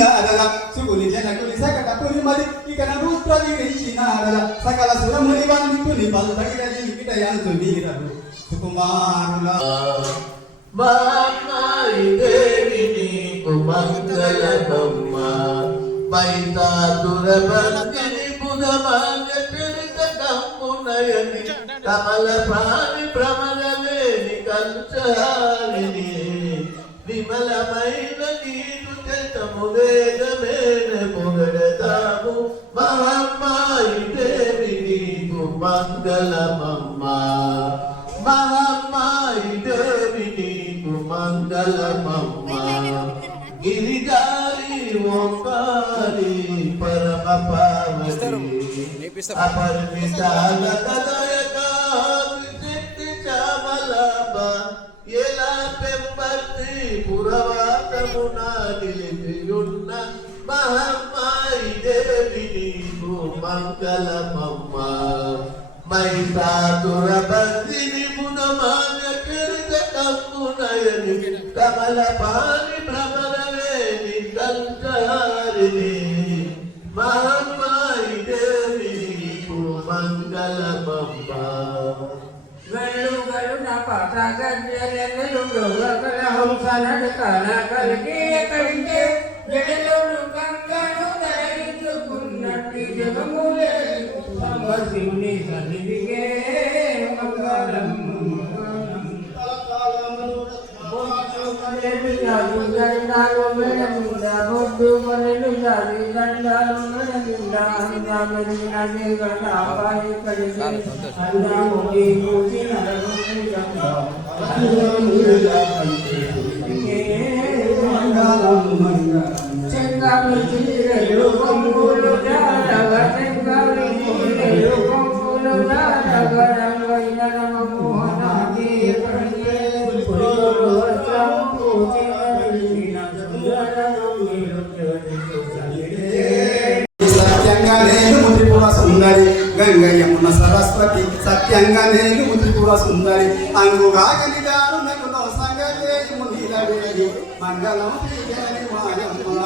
రచించినారల సుగుని జనకుని సకట మరి ఇక నూత్ర విరించినారల సకల సురముని వంతుని బల్తగిర జీవితయంతు వీరరు సుకుమారుల బామ్మాయి దేవిని కుమంగళ బొమ్మ పైతా పైతాతురబందిని బుధమాగ చరిత కంపునయని కమల ప్రాణి భ్రమరలేని కంచాలిని విమలమైన నీరు తెతము వేగమేన పొగడతాము మహమ్మాయి దేవి నీకు మంగళమమ్మ. మహమ్మాయి దేవి నీకు మంగళమమ్మ. గిరిగారి ఓంకారి పరమ పావని అపరిమితాల కదయకారి శక్తి చామలాంబ ఎలా పెంపర్తి పురవాతమున నిలిపియున్న మహమ్మాయి దేవి నీకు మంగళమమ్మ. మైసాతుర బందిని మునమాగ కిరిత కమల పాని భ్రమరవేని వెలుగలున పాత గజ్జలెన్నెలు డొంగకల హంసనడు కల జడలోను గంగను ధరించుకున్నట్టి జగములే శివుని సన్నిధికే దండాలు దండాలు మెడమింద బొడ్డు దండాలు మెడమింద ఆపాయి అందాము పూజి కొంగులు కొంగులు సత్యంగా ముందు కూడా సుందరి. అంగుగాగని గారు నన్ను సంగలేము నీలవేది మంగళం ప్రియని మాయమ్మ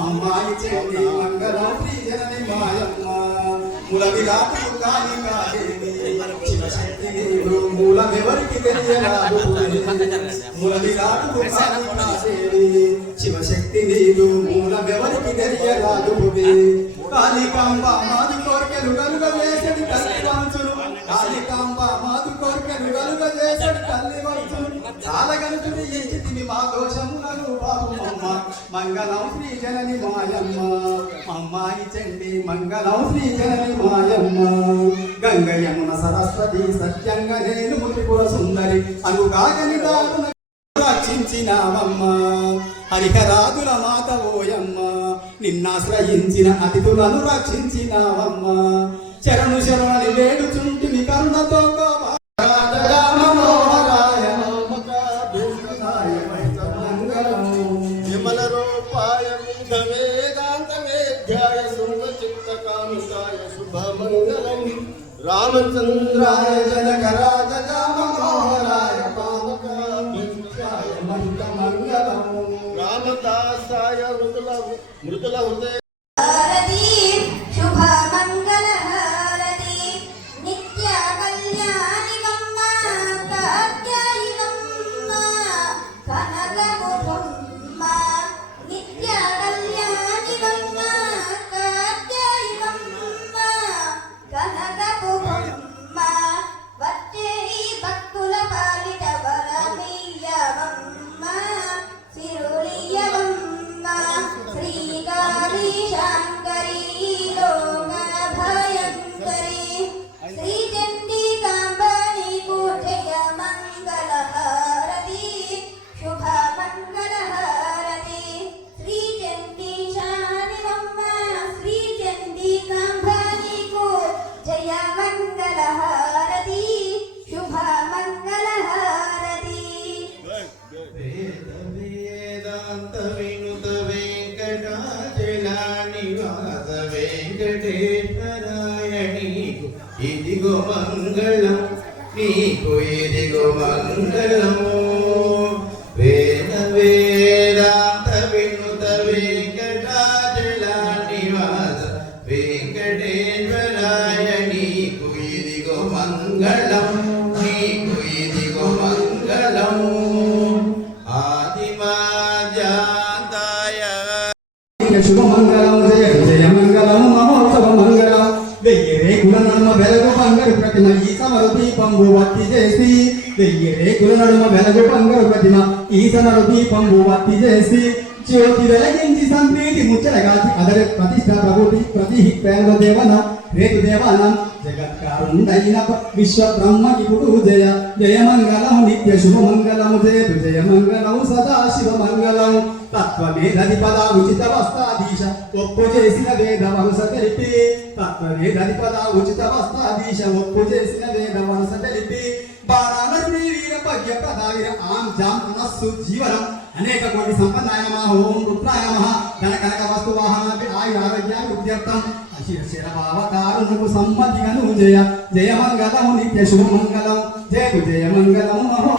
అమ్మాయి చెల్లి మంగళం ప్రియని మాయమ్మ ముల కాని కాదేవి. శివశక్తి నీవు. మూలమెవరికి తెలియరాదు ముల కాని కాదేవి. శివశక్తి నీవు. మూలమెవరికి తెలియరాదు కాళికాంబ మాది కోరికలు కనుక చేసడి తల్లి కాళికాంబ మాది కోరికలు కలుగ చేసడి తల్లి వంచును చాలా గనుచుని ఇచ్చితివి మా దోషములను బాబుమమ్మ మంగళం శ్రీ జనని మాయమ్మ. అమ్మాయి చండి మంగళం శ్రీ జనని మాయమ్మ. గంగయ్యమున సరస్వతి సత్యంగా నేను ముత్రిపుర సుందరి. అనుగాగని దారుణ రక్షించినావమ్మ. హరిహరాదుల మాత ఓయమ్మ. నిన్నాశ్రయించిన అతిథులను రక్షించినావమ్మ. శరణు శరణి వేడుచుంటిని రామచంద్రాయ రాయ జనక రామదాసాయ మృదుల మృదుల హృదయ శుభమంగళం జయ జయ మంగళం మహోత్సవ మంగళం వెయ్యి రేకుల నడుమ వెలగు బంగారు ప్రతిమ ఈ సమరు దీపంబు వత్తి చేసి. వెయ్యి రేకుల నడుమ వెలగు బంగారు ప్రతిమ ఈ సమరు దీపంబు వత్తి చేసి. జ్యోతి వెలగించి సంప్రీతి ముచ్చటగాచి అదరి ప్రతిష్ట ప్రభుతి ప్రతి పేద దేవన రేతు దేవానం. జగత్కారుండైన విశ్వ బ్రహ్మ ఇప్పుడు జయ జయ మంగళం నిత్య శుభ మంగళం జయ జయ మంగళం సదా శివ మంగళం తత్వమేధి పద ఉచిత వస్తాధీశ ఒప్పు చేసిన వేద వరుస తెలిపి. తత్వమేధి పద ఉచిత వస్తాధీశ ఒప్పు చేసిన వేద వరుస తెలిపి. బాణాలరుడి వీర భగ్య ప్రదావిర ఆం జాం మనస్సు జీవనం. అనేక కోటి సంపన్నాయ నమః. ఓం రుద్రాయ నమః. ధన కనక వస్తు వాహనాభి ఆయు ఆరోగ్యాన్ని ఉద్యర్థం అశిర భావకారుణకు సమ్మతిగను జయ. జయ మంగళము నిత్య శుభ మంగళం. జయ జయ మంగళము మహో.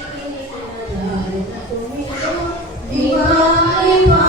Hallelujah.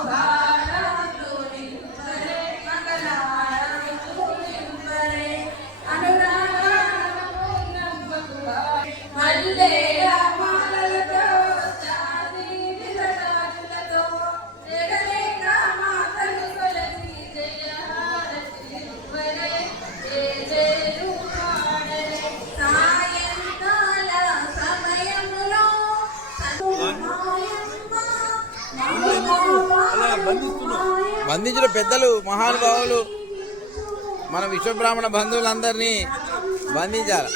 Bolsonaro. విశ్వబ్రాహ్మణ బంధువులందరినీ బంధించాలి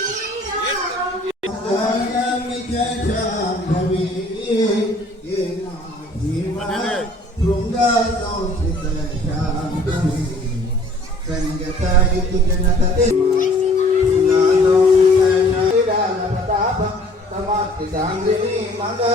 మంగళ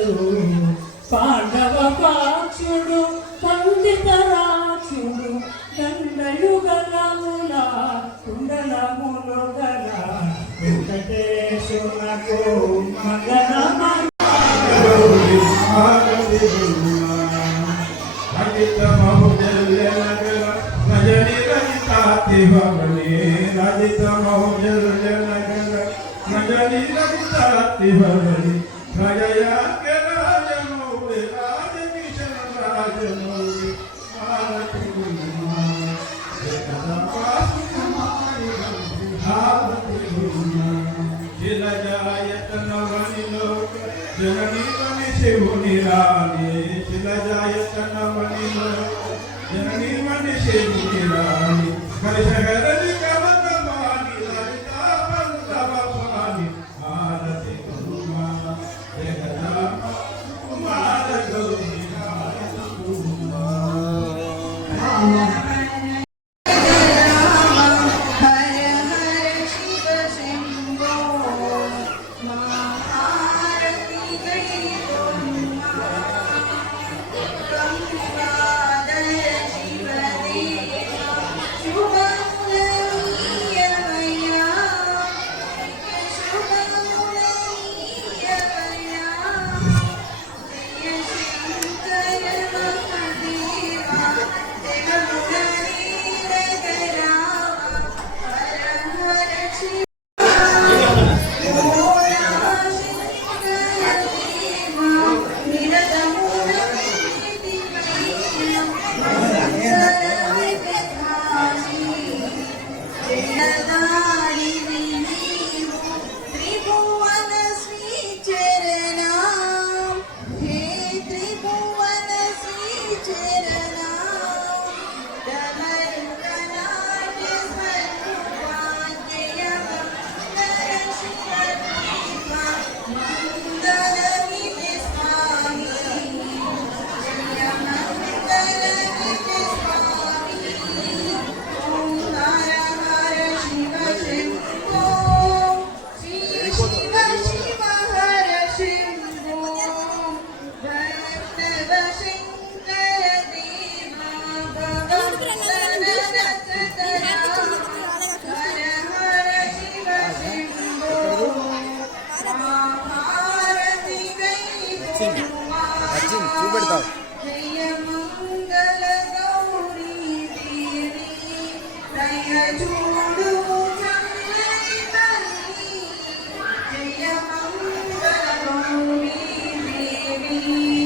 పాండవుడు పాండవ పాక్షుడు పండిత రాక్షుడు దండయుగలముల కుండలములు గల వెంకటేశునకు మగన పండిత మహుజల్య నజని రజితా దివమణి రజిత మహుజల్య నజని రజితా దివమణి ప్రజయా శివుని రాణి శిలజాయ కన్నమణి జనని మణి శివుని రాణి హరిషహరని free.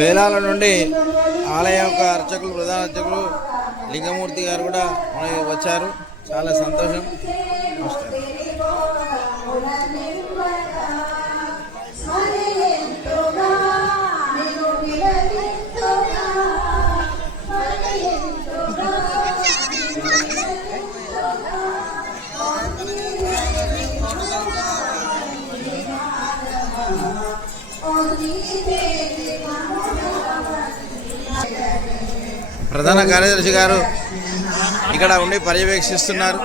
వేలాల నుండి ఆలయ యొక్క అర్చకులు ప్రధాన అర్చకులు లింగమూర్తి గారు కూడా మనకి వచ్చారు. చాలా సంతోషం. ప్రధాన కార్యదర్శి గారు ఇక్కడ ఉండి పర్యవేక్షిస్తున్నారు.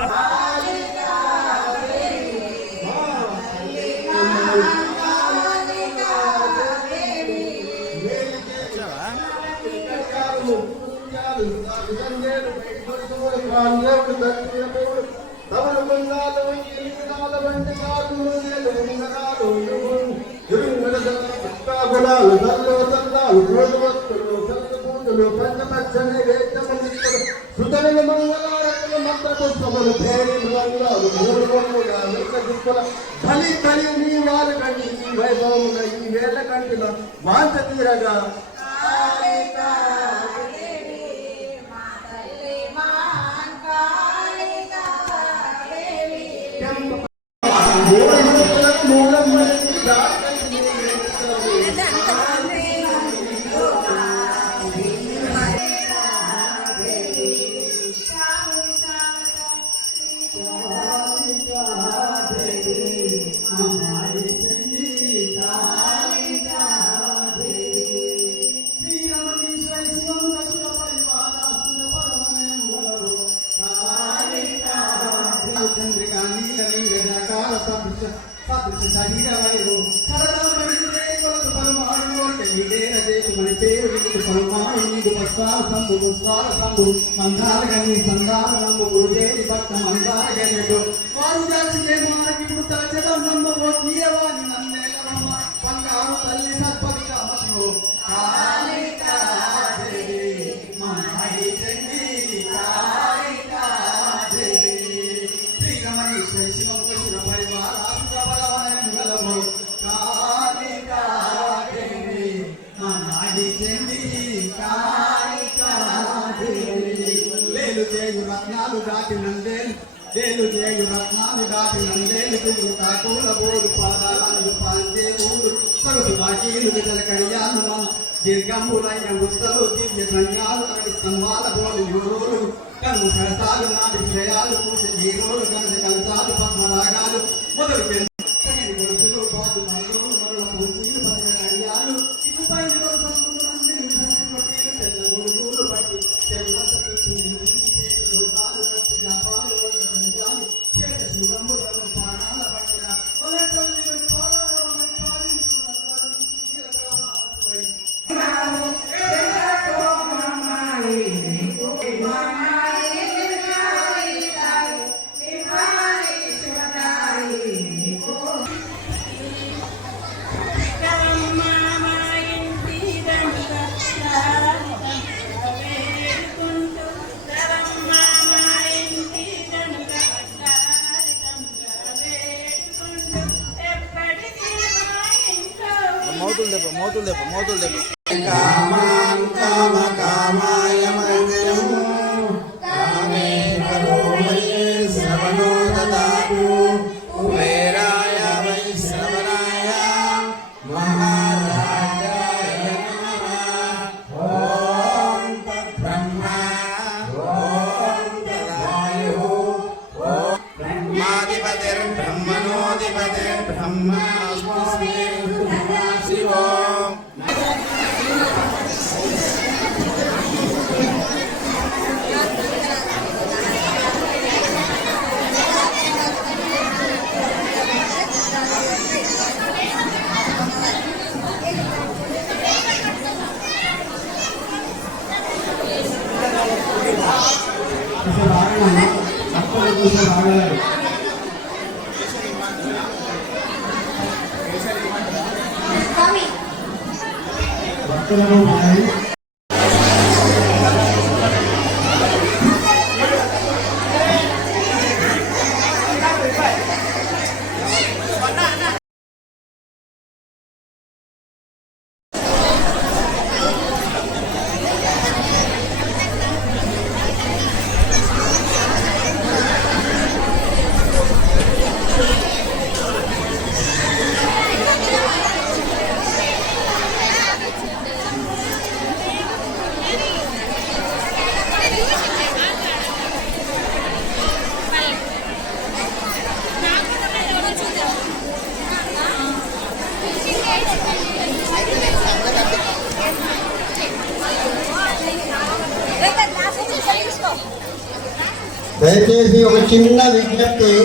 దిక్కుల బలి బలి నీ వారు కంటి ఈ వైభవముల ఈ వేల కంటిల వాంచ తీరగా మూలం వేలు వేలు రత్నాలు దాటి నందేలు తిరుగు కాకుల బోడు పాదాలను పాందే ఊరు సొగసు వాకీలు విదల కడియాలు మన దీర్ఘంబులైన ఉత్తలు దివ్య సంజ్ఞాలు అవి స్తంభాల బోడు యూరోలు కను సరసాలు నాటి విషయాలు పూజ హీరోలు కనసి కలసాలు పద్మరాగాలు. మొదలు మౌతులు దెబ్బ మౌతులు దెబ్బ మౌతులు దెబ్బ కామాన్ కామ కామాయ మందిరం చిన్న విజ్ఞప్తి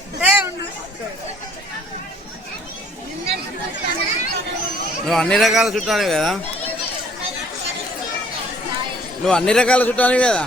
నువ్వు అన్ని రకాల చుట్టానివి కదా? నువ్వు అన్ని రకాల చుట్టానివి కదా?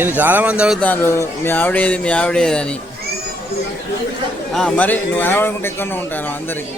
నేను చాలామంది అడుగుతాను మీ ఆవిడేది మీ ఆవిడేది అని. మరి నువ్వు అనవడుకుంటే ఎక్కడో ఉంటాను అందరికి.